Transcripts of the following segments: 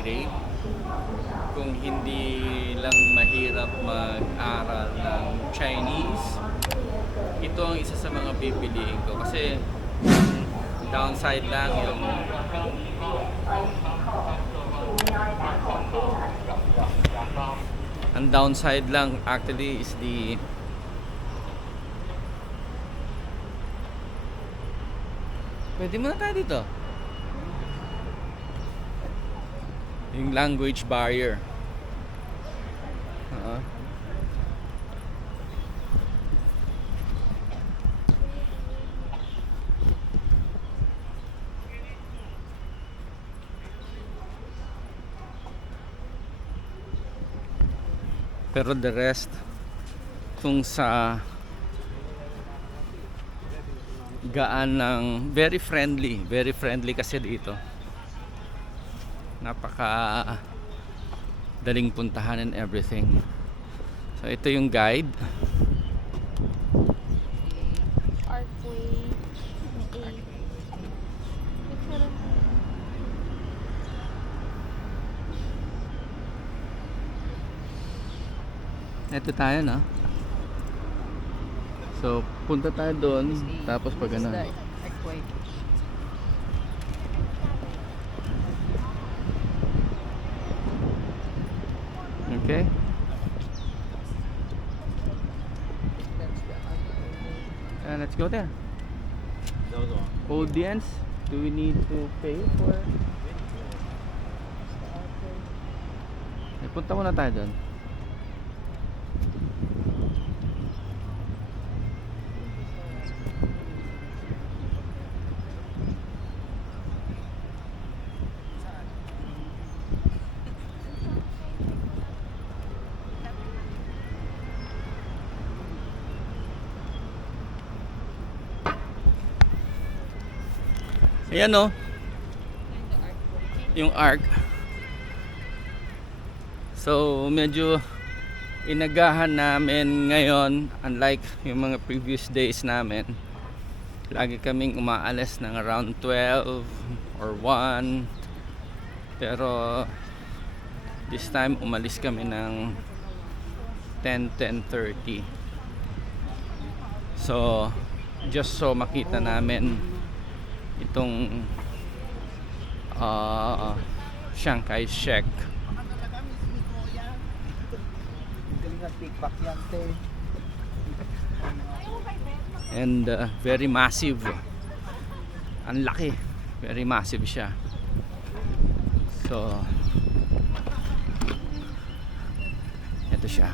grade. Kung hindi lang mahirap mag-aral ng Chinese, ito ang isa sa mga pipiliin ko. Kasi downside lang yung ang downside lang actually is the pwede muna tayo dito. Yung language barrier. Pero the rest, kung sa gaan ng very friendly kasi dito. Napaka daling puntahan and everything. So ito yung guide. Archway. Ito tayo, no? So punta tayo doon, tapos pag ano. Archway. Okay? Let's go there. Audience, do we need to pay for? Punta muna tayo doon. Ayan, no? Yung arc. So medyo inagahan namin ngayon, unlike yung mga previous days namin. Lagi kaming umaalis ng around 12 or 1. Pero this time umalis kami ng 10:30. So just so makita namin itong Chiang Kai-shek. And very massive. Ang laki. Very massive siya. So ito siya.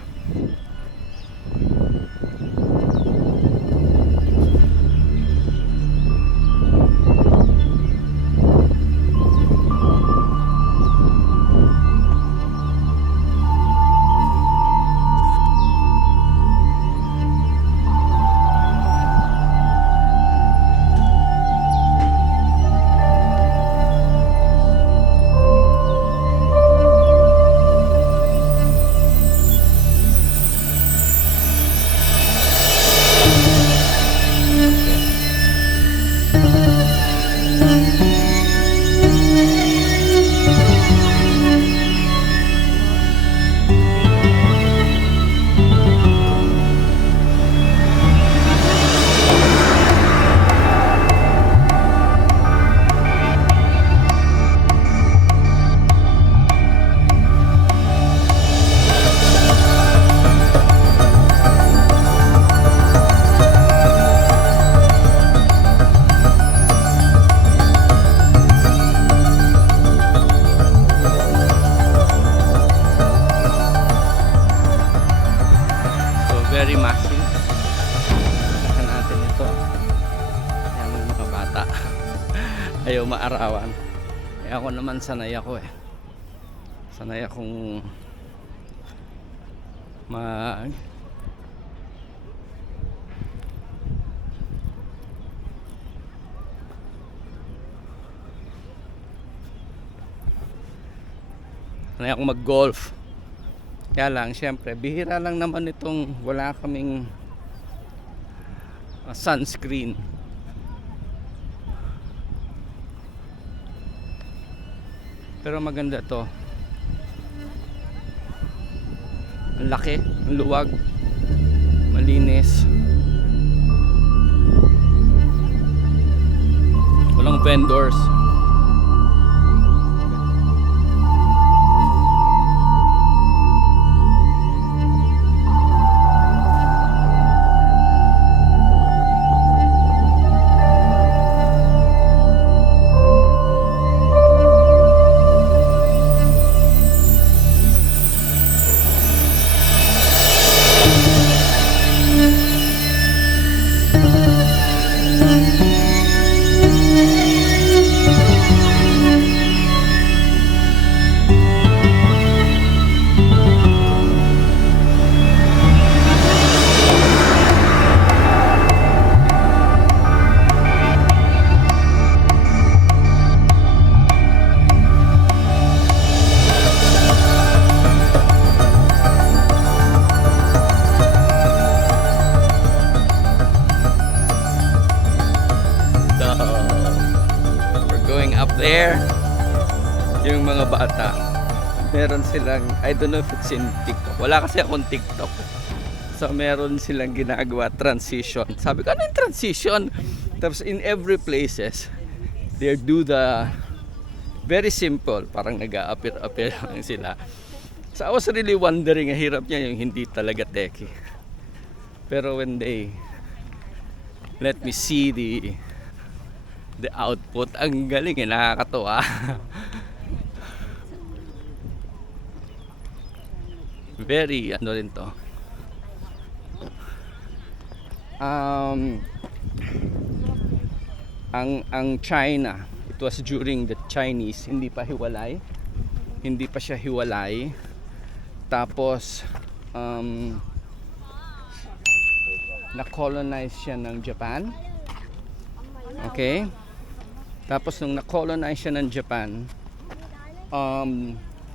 Very massive. Tingnan natin ito. Ayan yung mga bata. Ayaw maarawan. Eh ako naman sanay ako eh. Sanay akong mag sanay akong mag-golf. Kaya lang, syempre, bihira lang naman itong wala kaming sunscreen. Pero maganda to. Ang laki, ang luwag, malinis. Walang vendors. There, yung mga bata, meron silang, I don't know if it's in TikTok. Wala kasi akong TikTok. So meron silang ginagawa transition. Sabi ko, ano yung transition? Tapos in every places, they do the very simple, parang nag-a-appear lang sila. So I was really wondering, ang hirap niya yung hindi talaga techie. Pero when they let me see the output, ang galing eh, nakakatuwa. Very ano rin to. Ang China, it was during the Chinese, hindi pa siya hiwalay. Tapos na-colonize siya ng Japan. Okay? Tapos nung na-colonize siya ng Japan,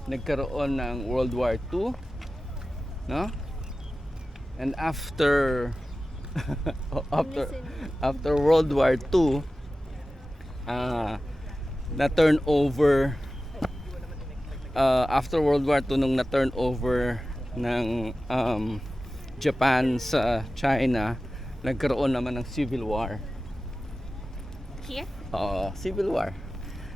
nagkaroon ng World War II, no? And after World War II, na-turn over, after World War II, nung na-turn over ng Japan sa China, nagkaroon naman ng Civil War. Here? Civil War.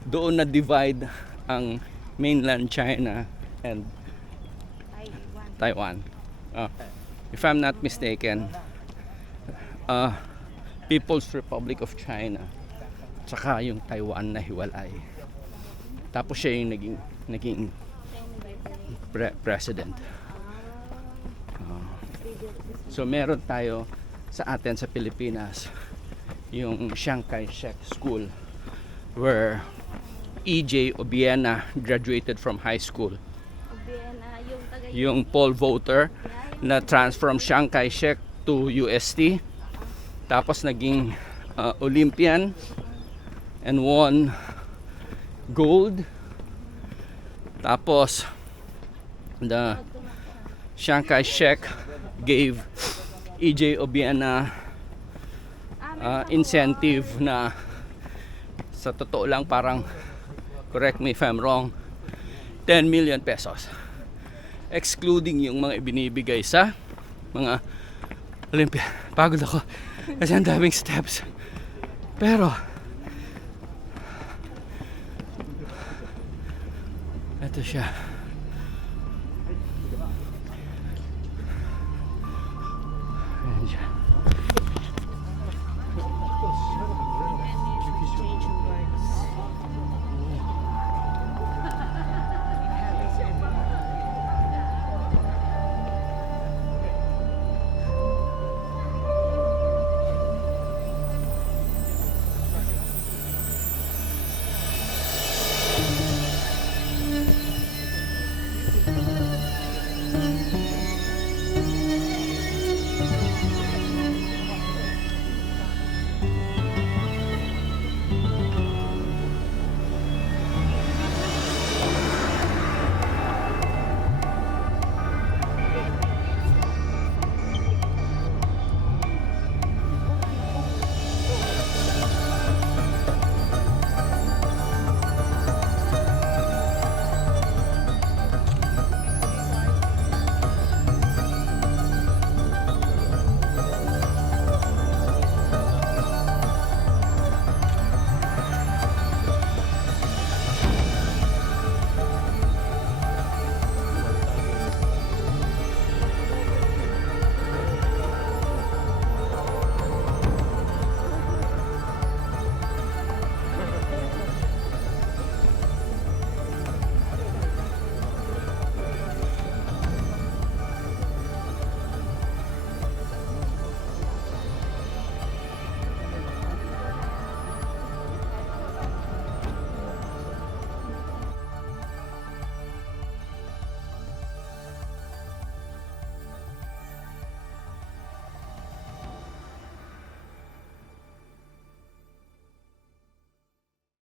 Doon na-divide ang mainland China and Taiwan. If I'm not mistaken, People's Republic of China tsaka yung Taiwan na hiwalay. Tapos siya yung naging president. So meron tayo sa atin sa Pilipinas yung Chiang Kai-shek School where E.J. Obiena graduated from high school. Yung poll voter na transfer from Chiang Kai-shek to UST, tapos naging Olympian and won gold. Tapos the Chiang Kai-shek gave E.J. Obiena incentive na, sa totoo lang, parang, correct me if I'm wrong, 10 million pesos, excluding yung mga ibinibigay sa mga Olympia. Pagod ako kasi ang daming steps, pero ito siya. Ayan siya.